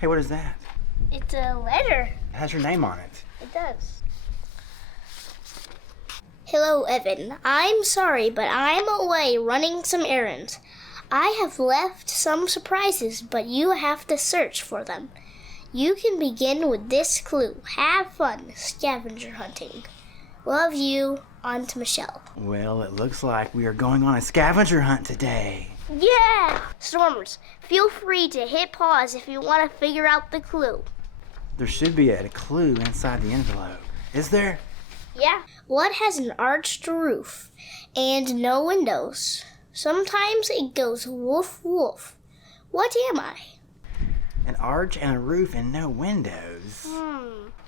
Hey, what is that? It's a letter. It has your name on it. It does. Hello, Evan. I'm sorry, but I'm away running some errands. I have left some surprises, but you have to search for them. You can begin with this clue. Have fun scavenger hunting. Love you, Aunt Michelle. Well, it looks like we are going on a scavenger hunt today. Yeah! Stormers, feel free to hit pause if you want to figure out the clue. There should be a clue inside the envelope. Is there? Yeah. What has an arched roof and no windows? Sometimes it goes woof woof. What am I? An arch and a roof and no windows.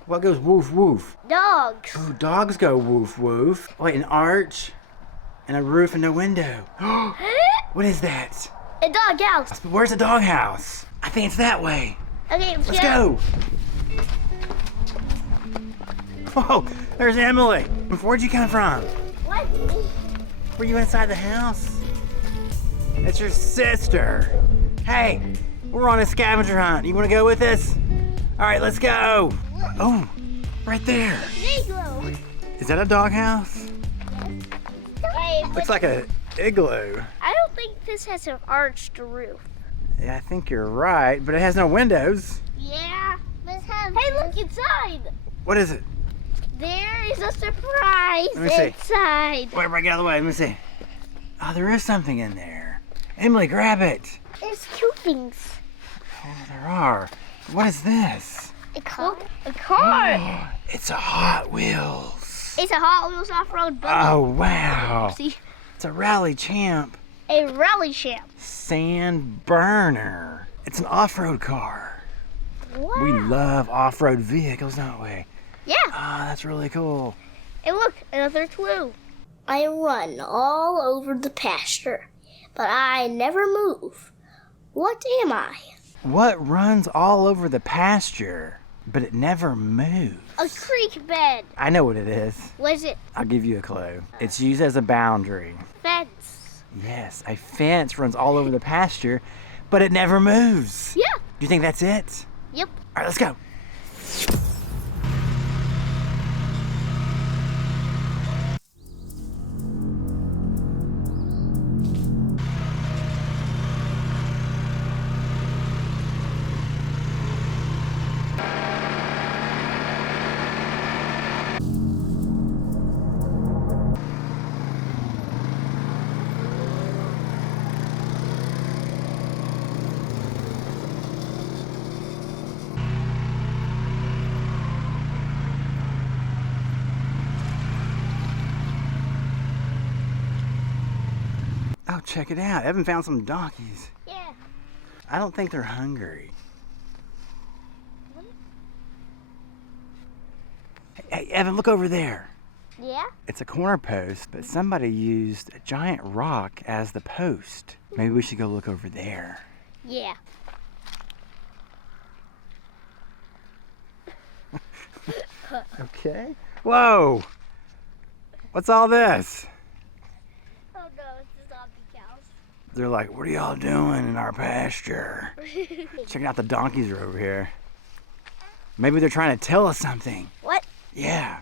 What goes woof woof? Dogs. Oh, dogs go woof woof. Wait, an arch and a roof and no window. What is that? A dog house. Where's the doghouse? I think it's that way. Okay, Let's go. Whoa, there's Emily. Where'd you come from? What? Were you inside the house? It's your sister. Hey, we're on a scavenger hunt. You want to go with us? All right, let's go. Oh, right there. Igloo. Is that a doghouse? Hey, Looks like a igloo. I don't think this has an arched roof. Yeah, I think you're right, but it has no windows. Yeah. Hey, look inside. What is it? There is a surprise Let me see. inside. Wait, right out of the way. Let me see. Oh, there is something in there. Emily, grab it. There's two things. Oh, there are. What is this? A car. A car. It's a Hot Wheels. It's a Hot Wheels off-road buggy. Oh, wow. See? It's a Rally Champ A rally champ. Sand Burner. It's an off-road car. Wow. We love off-road vehicles, don't we? Yeah. Ah, that's really cool. And look, another clue. I run all over the pasture, but I never move. What am I? What runs all over the pasture, but it never moves? A creek bed. I know what it is. What is it? I'll give you a clue. It's used as a boundary. Fence. Yes, a fence runs all over the pasture, but it never moves. Yeah. Do you think that's it? Yep. All right, let's go. Oh, check it out. Evan found some donkeys. Yeah. I don't think they're hungry. Hey, Evan, look over there. Yeah? It's a corner post, but somebody used a giant rock as the post. Maybe we should go look over there. Yeah. Okay. Whoa! What's all this? Oh no, it's the zombie cows. They're like, what are y'all doing in our pasture? Checking out the donkeys are over here. Maybe they're trying to tell us something. What? Yeah.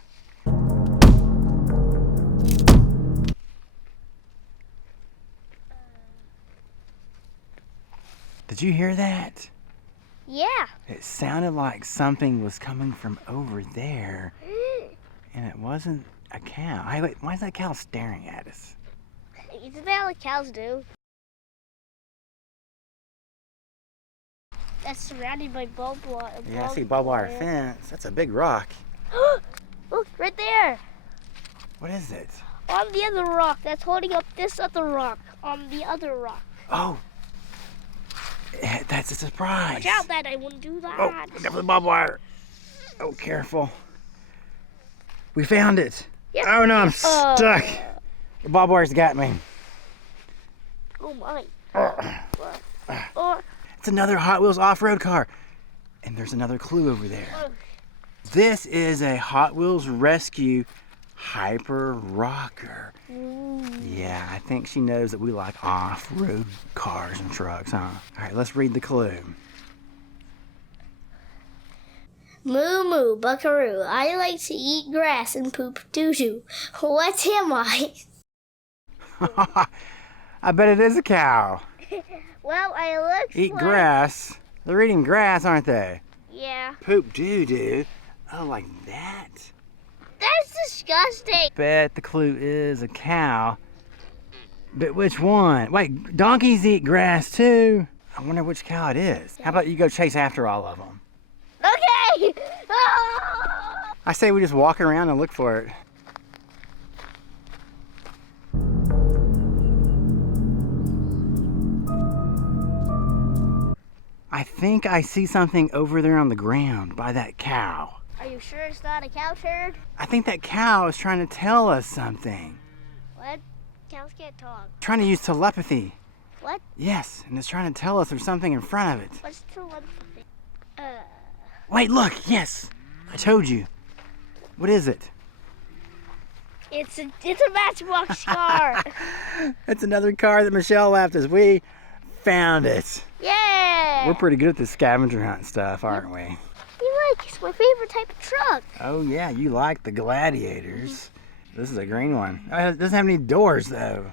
Did you hear that? Yeah. It sounded like something was coming from over there, and it wasn't a cow. Hey, wait, why is that cow staring at us? Isn't that what cows do? That's surrounded by barbed wire. Yeah, I see barbed wire fence. That's a big rock. Look, right there. What is it? On the other rock. That's holding up this other rock. On the other rock. Oh, that's a surprise. Watch out, that I wouldn't do that. Oh, look out for the barbed wire. Oh, careful. We found it. Yep. Oh no, I'm stuck. The barbed wire's got me. Oh my. It's another Hot Wheels off-road car. And there's another clue over there. This is a Hot Wheels Rescue Hyper Rocker. Yeah, I think she knows that we like off-road cars and trucks, huh? All right, let's read the clue. Moo moo, buckaroo. I like to eat grass and poop doo-doo. What am I? I bet it is a cow. Well, I look Eat grass. They're eating grass, aren't they? Yeah. Poop doo-doo. Oh, like that? That's disgusting. Bet the clue is a cow. But which one? Wait, donkeys eat grass too. I wonder which cow it is. How about you go chase after all of them? Okay. Ah! I say we just walk around and look for it. I think I see something over there on the ground by that cow. Are you sure it's not a cow turd? I think that cow is trying to tell us something. What? Cows can't talk. Trying to use telepathy. What? Yes, and it's trying to tell us there's something in front of it. What's telepathy? Wait, look, yes. I told you. What is it? It's a Matchbox car. It's another car that Michelle left us. We found it. Yeah. We're pretty good at this scavenger hunt stuff, aren't we? It's my favorite type of truck. Oh yeah, you like the gladiators. This is a green one. It doesn't have any doors though.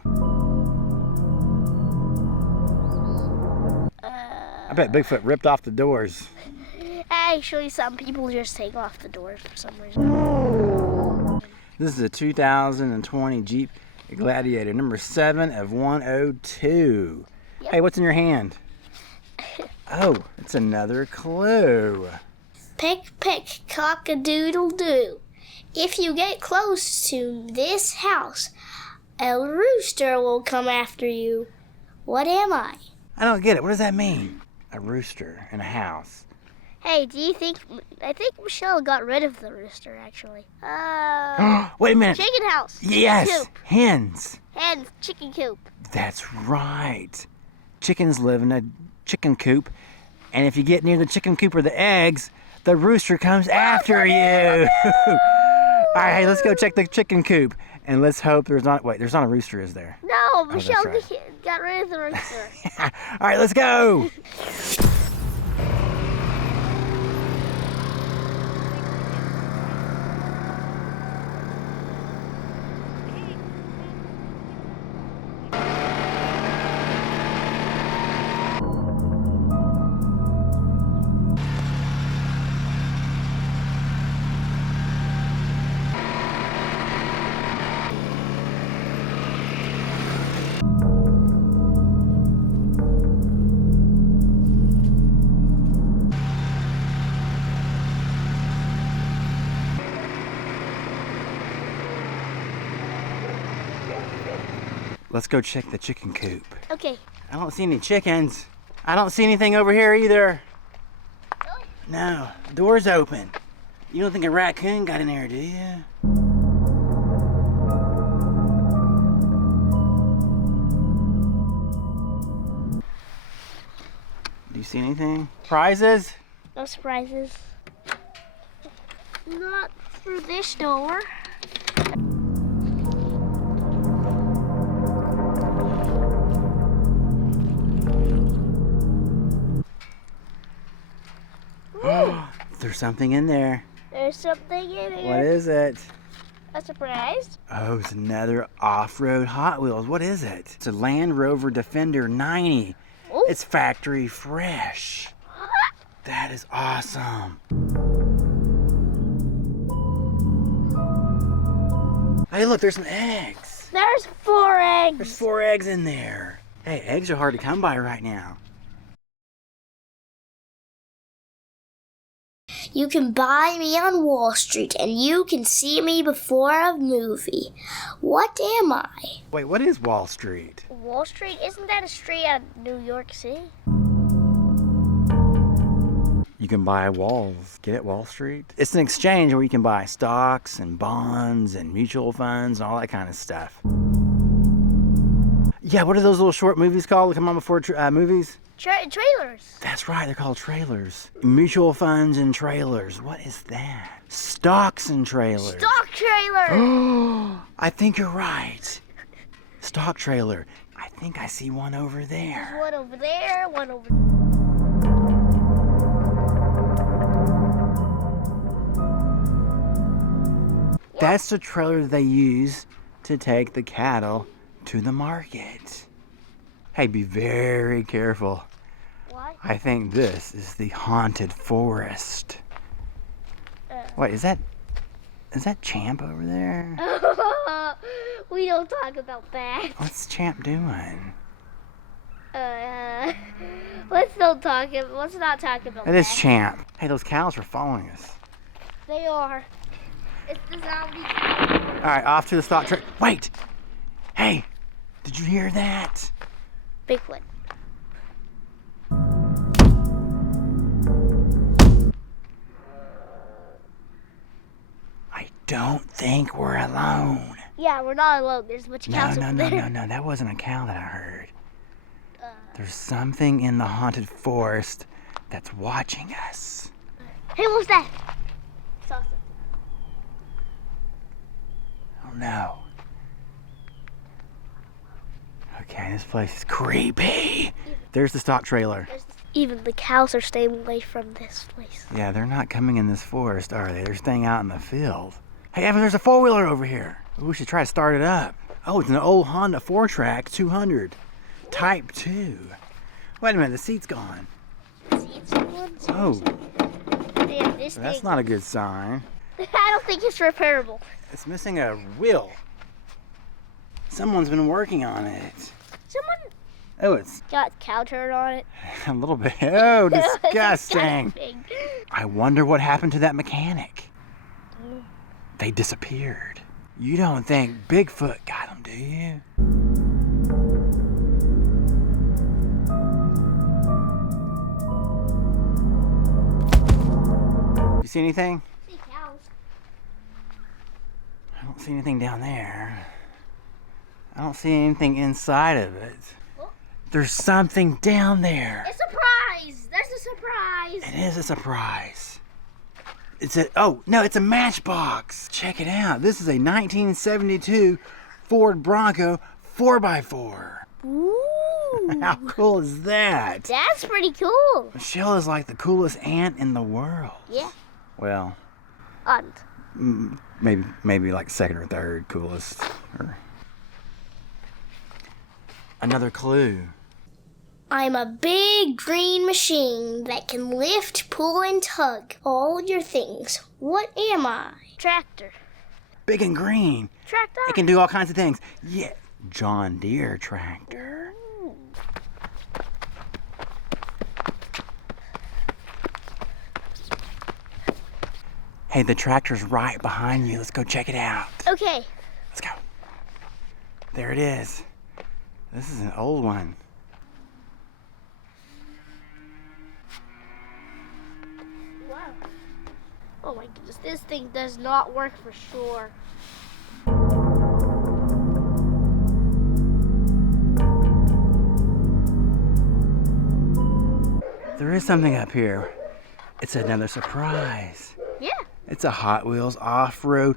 I bet Bigfoot ripped off the doors. Actually, some people just take off the doors for some reason. This is a 2020 Jeep Gladiator, number 7 of 102. Yep. Hey, what's in your hand? Oh, it's another clue. Peck, peck, cock-a-doodle-doo. If you get close to this house, a rooster will come after you. What am I? I don't get it. What does that mean? A rooster in a house. Hey, do you think... I think Michelle got rid of the rooster, actually. Wait a minute. Chicken house. Yes, Chicken coop. hens. And chicken coop. That's right. Chickens live in a chicken coop, and if you get near the chicken coop or the eggs, the rooster comes after you. All right, hey, let's go check the chicken coop, and let's hope there's not. Wait, there's not a rooster, is there? No, Michelle right. got rid of the rooster. All right, let's go. Let's go check the chicken coop. Okay. I don't see any chickens. I don't see anything over here either. Really? No, door's open. You don't think a raccoon got in there, do you? Do you see anything? Prizes? No surprises. Not through this door. There's something in there. There's something in here. What is it? A surprise? Oh, it's another off-road Hot Wheels. What is it? It's a Land Rover Defender 90. Ooh. It's factory fresh. That is awesome. Hey, look, there's some eggs. There's 4 eggs. There's 4 eggs in there. Hey, eggs are hard to come by right now. You can buy me on Wall Street, and you can see me before a movie. What am I? Wait, what is Wall Street? Wall Street? Isn't that a street out of New York City? You can buy walls. Get it, Wall Street? It's an exchange where you can buy stocks and bonds and mutual funds and all that kind of stuff. Yeah, what are those little short movies called that come on before movies? Trailers. That's right, they're called trailers. Mutual funds and trailers. What is that? Stocks and trailers. Stock trailer. Oh, I think you're right. Stock trailer. I think I see one over there. There's one over there, one over That's the trailer they use to take the cattle to the market. Hey, be very careful. Why? I think this is the haunted forest. Wait, is that Champ over there? We don't talk about that. What's Champ doing? Let's not talk about that. It is Champ. Hey, those cows are following us. They are. It's the zombie. All right, off to the stock trail. Wait! Hey, did you hear that? Bigfoot. I don't think we're alone. Yeah, we're not alone. There's a bunch of cows over there. No. That wasn't a cow that I heard. There's something in the haunted forest that's watching us. Hey, what was that? Saw something. Oh no. Okay, this place is creepy. There's the stock trailer. Even the cows are staying away from this place. Yeah, they're not coming in this forest, are they? They're staying out in the field. Hey, Evan, there's a four-wheeler over here. We should try to start it up. Oh, it's an old Honda 4-track 200. Type 2. Wait a minute, the seat's gone. Oh, Damn, this that's thing. not a good sign. I don't think it's repairable. It's missing a wheel. Someone's been working on it. Someone Oh, it's got cow turd on it. a little bit. Oh, It's disgusting. disgusting. I wonder what happened to that mechanic. They disappeared. You don't think Bigfoot got them, do you? You see anything? See cows. I don't see anything down there. I don't see anything inside of it. Oh. There's something down there. A surprise! There's a surprise! It is a surprise. It's a matchbox. Check it out. This is a 1972 Ford Bronco 4x4. Ooh. How cool is that? That's pretty cool. Michelle is like the coolest aunt in the world. Yeah. Well, And maybe like second or third coolest. Or... Another clue. I'm a big green machine that can lift, pull, and tug all your things. What am I? Tractor. Big and green. Tractor. It can do all kinds of things. Yeah. John Deere tractor. Ooh. Hey, the tractor's right behind you. Let's go check it out. Okay. Let's go. There it is. This is an old one. Wow. Oh my goodness, this thing does not work for sure. There is something up here. It's another surprise. Yeah. It's a Hot Wheels off-road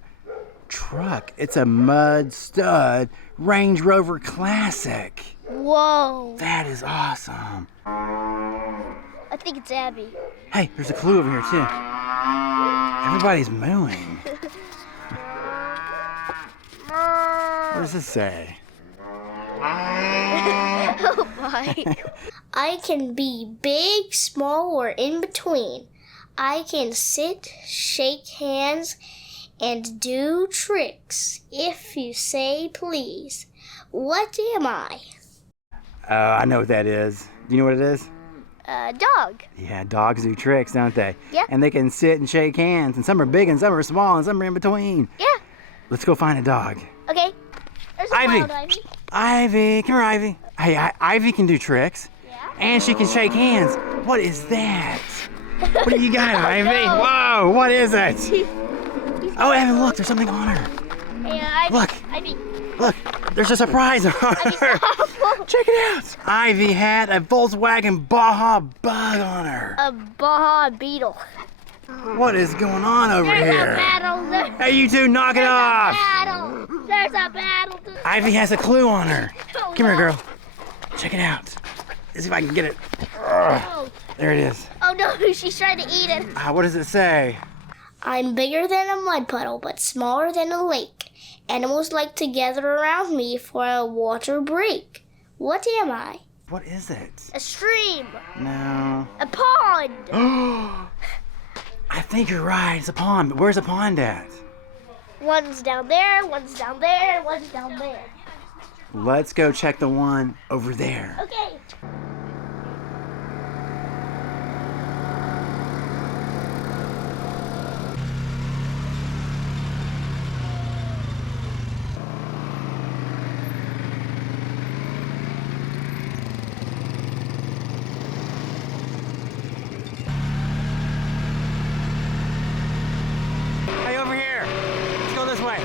truck. It's a mud stud Range Rover Classic. Whoa. That is awesome. I think it's Abby. Hey, there's a clue over here too. Everybody's mooing. What does this say? Oh my. I can be big, small, or in between. I can sit, shake hands, and do tricks if you say please. What am I? I know what that is. Do you know what it is? Dog. Yeah, dogs do tricks, don't they? Yeah. And they can sit and shake hands, and some are big and some are small and some are in between. Yeah. Let's go find a dog. Okay. There's a Ivy. wild Ivy. Ivy, come here, Ivy. Hey, Ivy can do tricks. Yeah. And she can shake hands. What is that? What do you got, Ivy? know. Whoa, what is it? Oh, Evan, look, there's something on her. Hey, Ivy. Look. Ivy. Look, there's a surprise on her. Check it out. Ivy had a Volkswagen Baja Bug on her. A Baja Beetle. What is going on over There's here? a battle. Hey, you two, knock it off. Battle. There's a battle. Ivy has a clue on her. Oh, Come here, no. girl. Check it out. Let's see if I can get it. Ugh. Oh. There it is. Oh no, she's trying to eat it. What does it say? I'm bigger than a mud puddle, but smaller than a lake. Animals like to gather around me for a water break. What am I? What is it? A stream. No. A pond. I think you're right. It's a pond. But where's the pond at? One's down there, one's down there, one's down there. Let's go check the one over there. Okay. Hey, over here. Let's go this way.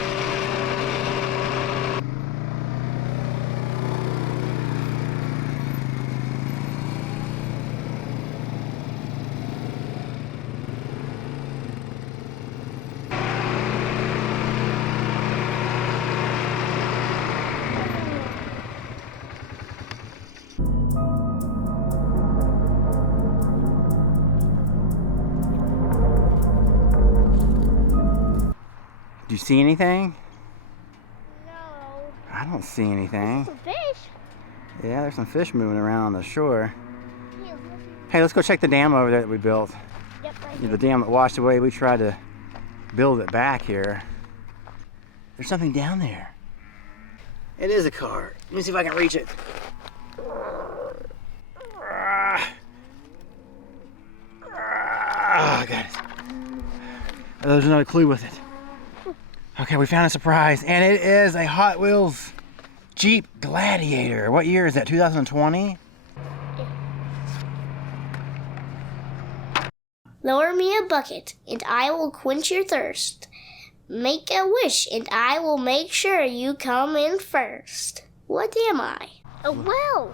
Do you see anything? No. I don't see anything. Some fish. Yeah, there's some fish moving around on the shore. Hey, let's go check the dam over there that we built. Yep, right Yeah, here. the dam that washed away, we tried to build it back here. There's something down there. It is a car. Let me see if I can reach it. I got it. Oh, there's another clue with it. Okay, we found a surprise, and it is a Hot Wheels Jeep Gladiator. What year is that? 2020? Lower me a bucket, and I will quench your thirst. Make a wish, and I will make sure you come in first. What am I? A well.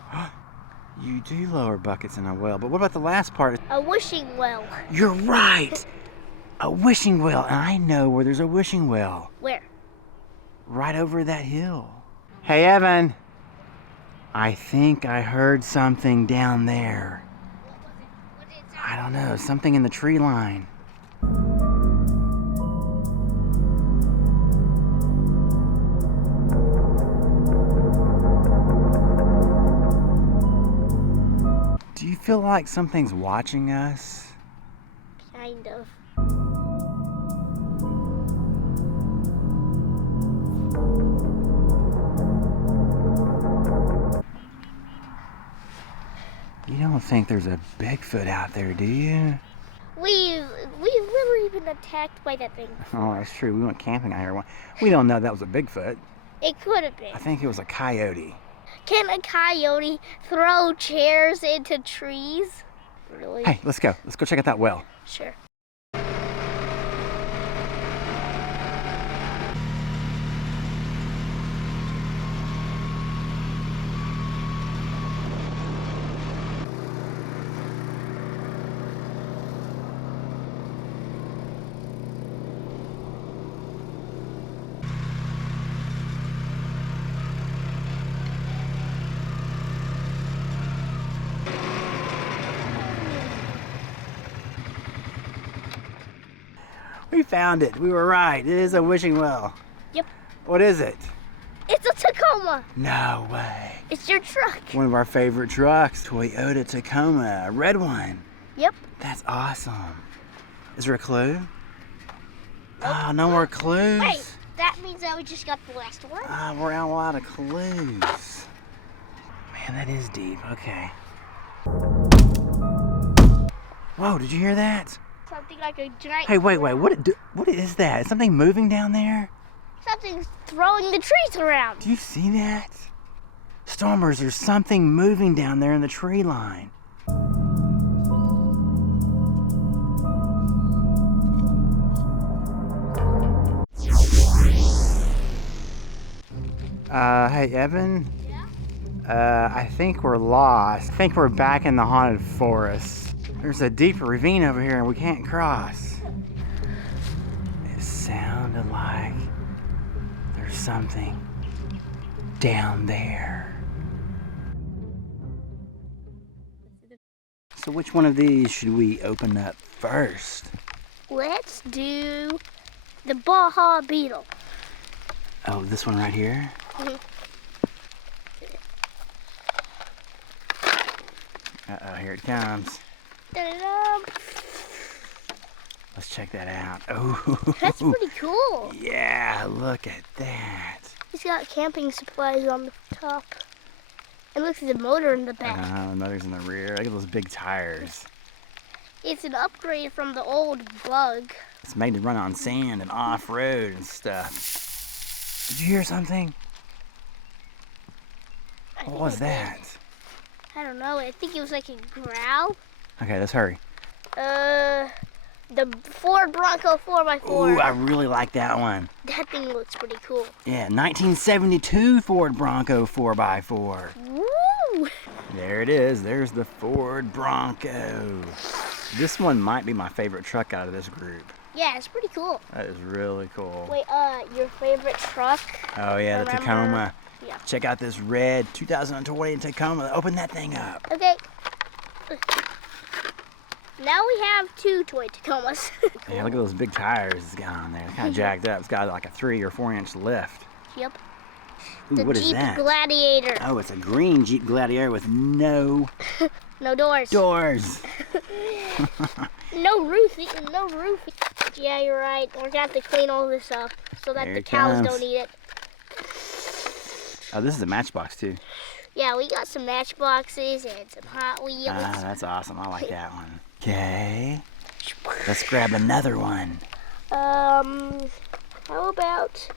You do lower buckets in a well, but what about the last part? A wishing well. You're right! A wishing well, and I know where there's a wishing well. Where? Right over that hill. Hey, Evan. I think I heard something down there. I don't know, something in the tree line. Do you feel like something's watching us? Kind of. You don't think there's a Bigfoot out there, do you? We've literally been attacked by that thing. Oh, that's true. We went camping out here one. We don't know that was a Bigfoot. It could have been. I think it was a coyote. Can a coyote throw chairs into trees? Really? Hey, let's go. Let's go check out that well. Sure. We found it. We were right. It is a wishing well. Yep. What is it? It's a Tacoma. No way. It's your truck. One of our favorite trucks, Toyota Tacoma, a red one. Yep. That's awesome. Is there a clue? Oh, no more clues. Wait, that means that we just got the last one? We're out a lot of clues. Man, that is deep. Okay. Whoa, did you hear that? Something like a giant... Hey, wait. What is that? Is something moving down there? Something's throwing the trees around. Do you see that? Stormers, there's something moving down there in the tree line. Hey, Evan? Yeah? I think we're lost. I think we're back in the haunted forest. There's a deep ravine over here and we can't cross. It sounded like there's something down there. So which one of these should we open up first? Let's do the Baja Beetle. Oh, this one right here? Uh-oh, here it comes. Da-da-da. Let's check that out. Oh, That's pretty cool. yeah, look at that. He's got camping supplies on the top. And look at the motor in the back. The motor's in the rear. Look at those big tires. It's an upgrade from the old Bug. It's made to run on sand and off-road and stuff. Did you hear something? What was that? I don't know. I think it was like a growl. Okay, let's hurry. The Ford Bronco 4x4. Ooh, I really like that one. That thing looks pretty cool. Yeah, 1972 Ford Bronco 4x4. Woo! There it is. There's the Ford Bronco. This one might be my favorite truck out of this group. Yeah, it's pretty cool. That is really cool. Wait, your favorite truck? Oh yeah, the Tacoma. Yeah. Check out this red 2020 Tacoma. Open that thing up. Okay. Now we have 2 toy Tacomas. Cool. Yeah, look at those big tires it's got on there. They're kind of jacked up. It's got like a 3 or 4 inch lift. Yep. Ooh, what is Jeep that? Gladiator. Oh, it's a green Jeep Gladiator with no doors. doors. No roof. No roof. Yeah, you're right. We're gonna have to clean all this up so that There the it cows comes. don't eat it. Oh, this is a Matchbox too. Yeah, we got some Matchboxes and some Hot Wheels. Ah, that's awesome. I like that one. Okay. Let's grab another one. How about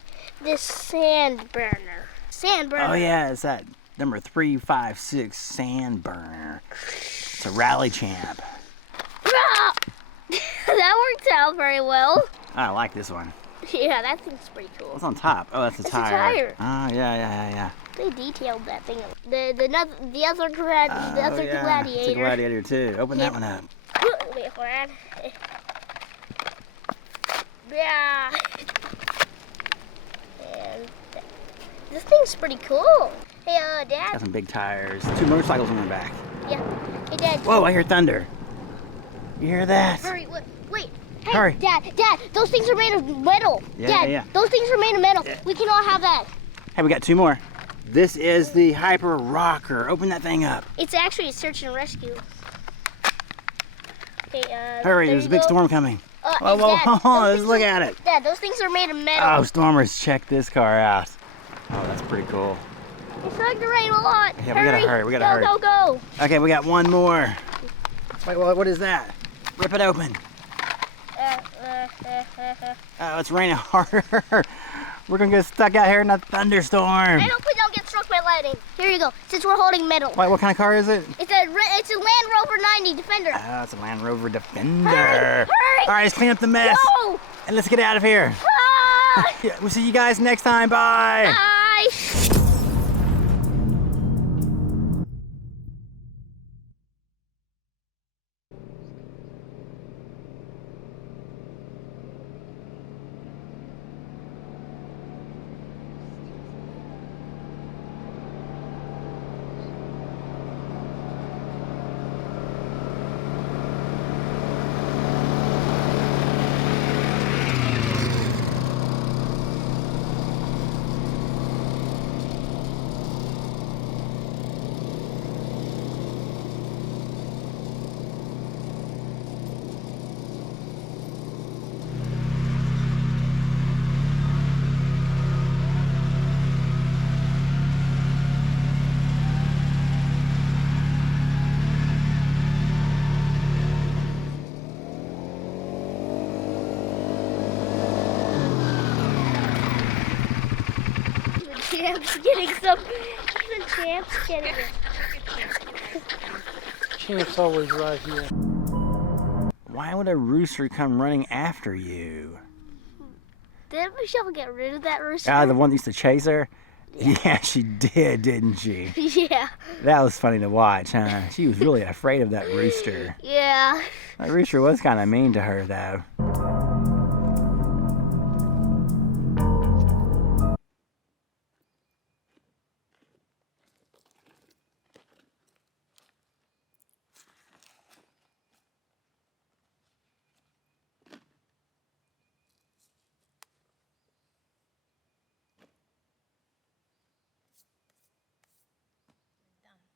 this sand burner? Sand burner. Oh yeah, it's that number 356 Sand Burner. It's a rally champ. That worked out very well. I like this one. Yeah, that thing's pretty cool. What's on top? Oh, that's a It's a tire. tire. Ah, yeah. They detailed that thing. The other Oh, yeah. Gladiator. It's a Gladiator too. Open that one up. Wait, hold on. Yeah. And this thing's pretty cool. Hey, Dad. Got some big tires. 2 motorcycles on the back. Yeah. Hey, Dad. Whoa, I hear thunder. You hear that? Hurry, wait. Hey, Hurry. Dad, those things are made of metal. Yeah, Dad, yeah. those things are made of metal. Yeah. We cannot have that. Hey, we got 2 more. This is the Hyper Rocker. Open that thing up. It's actually a search and rescue. Okay, Hurry, there there's a you big go. storm coming. Hey, Whoa, Dad, let's look at it. Dad, those things are made of metal. Oh, Stormers, check this car out. Oh, that's pretty cool. It's starting to rain a lot. Yeah, we gotta hurry, we gotta hurry. Go. Okay, we got 1 more. Wait, what is that? Rip it open. Oh, it's raining harder. We're gonna get stuck out here in a thunderstorm. I hope we don't get struck by lightning. Here you go, since we're holding metal. Wait, what kind of car is it? It's a Land Rover 90 Defender. Oh, it's a Land Rover Defender. Hurry! All right, let's clean up the mess. Go! And let's get out of here. Ah! Yeah, we'll see you guys next time. Bye. Bye. Champ's getting some. Even Champ's getting it. Champ's always right here. Why would a rooster come running after you? Did Michelle get rid of that rooster? Ah, the one that used to chase her? Yeah, she did, didn't she? Yeah. That was funny to watch, huh? She was really afraid of that rooster. Yeah. That rooster was kind of mean to her, though.